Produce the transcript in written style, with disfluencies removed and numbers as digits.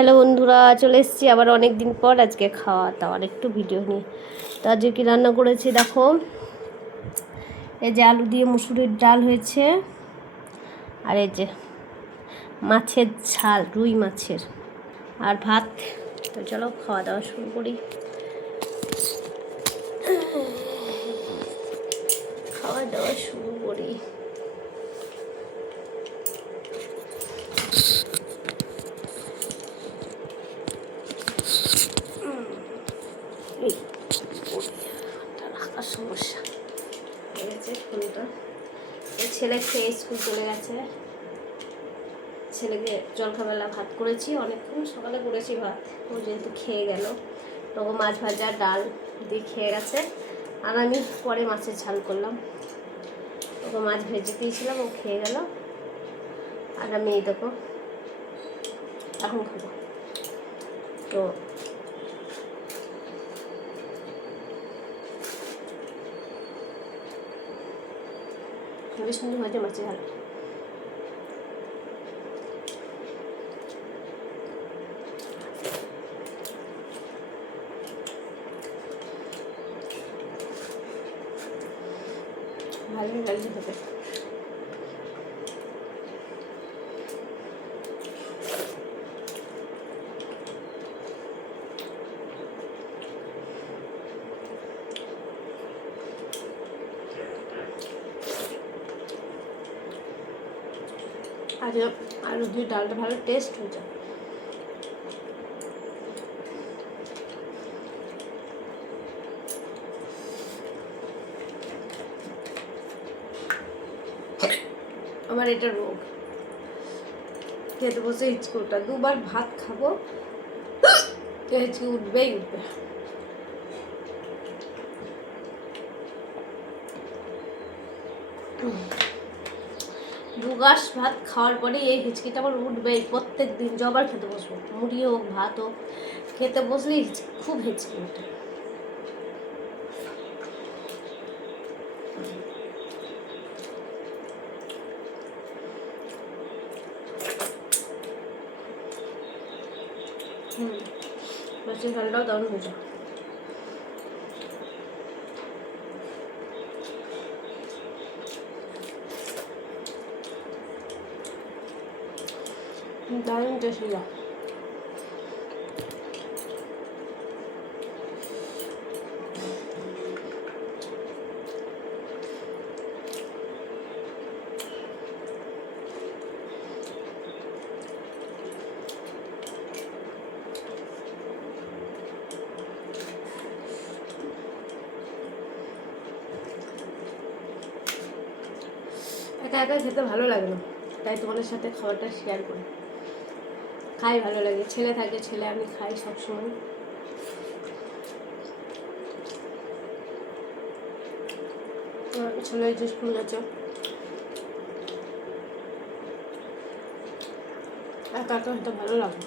Hello বন্ধুরা, চলে এসেছি আবার অনেক দিন পর। আজকে খাওয়া দাওয়ার একটু ভিডিও নিয়ে। তো আজকে কী রান্না করেছি দেখো। এই যে আলু দিয়ে মুসুরির ডাল হয়েছে, আর এই যে মাছের ঝাল, রুই মাছের, আর ভাত। তো চলো খাওয়া দাওয়া শুরু করি। খাওয়া দাওয়া শুরু করি। এই রাখার সমস্যা হয়ে গেছে ফোনটা। ছেলে খেয়ে স্কুল চলে গেছে। ছেলেকে জলখাবেলা ভাত করেছি, অনেকক্ষণ সকালে করেছি ভাত। ও যেহেতু খেয়ে গেল, তখন মাছ ভাজা ডাল দিয়ে খেয়ে গেছে। আর আমি পরে মাছের ঝাল করলাম। ওকে মাছ ভেজে দিয়েছিলাম, ও খেয়ে গেল। আর আমি এই দেখো এখন খাবো। তো খুবই সুন্দর হয়েছে মাছের ঝাল। ভালোই লাগছে খেতে। আলু দিয়ে ডালটা ভালো টেস্ট হয়েছে। আমার এটা রোগ, খেতে বসে হিচকুটা দুবার ভাত খাবো, হিচকি উঠবেই উঠবে। দুগাস ভাত খাওয়ার পরে এই হিচকিটা আবার উঠবেই প্রত্যেক দিন। জবার খেতে বসবো, মুড়ি হোক ভাত হোক, খেতে বসলে খুব হিচকি ওঠে। মাছের ঝালটাও দারুণ হয়েছে। দারুণ টেস্ট হয়ে যায়। একা একা খেতে ভালো লাগে না, তাই তোমাদের সাথে খাবারটা শেয়ার করি। খাই ভালো লাগে, ছেলে থাকে, ছেলে আমি খাই সবসময়। ছেলে যে স্কুল যাচ্ছে, একা একা খেতে ভালো লাগে।